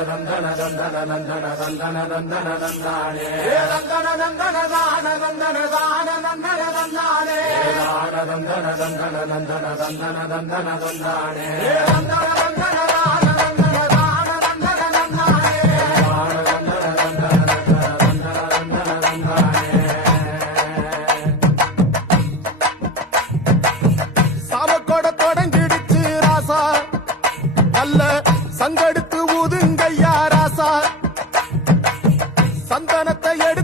நந்தன நந்தன நந்தன நந்தன நந்தன நந்தானே நந்தன நந்தன தான நந்தன தான நந்தன நந்தானே தான நந்தன நந்தன நந்தன நந்தன நந்தன நந்தானே நந்தன நந்தன தான நந்தன தான நந்தன நந்தானே தான நந்தன நந்தன நந்தன நந்தன நந்தானே சாமக்கோட தொடங்கிடுச்சு ராசா நல்ல சங்கெடுத்து ஊதுங்கய்யா ராசா சந்தனத்தை எடு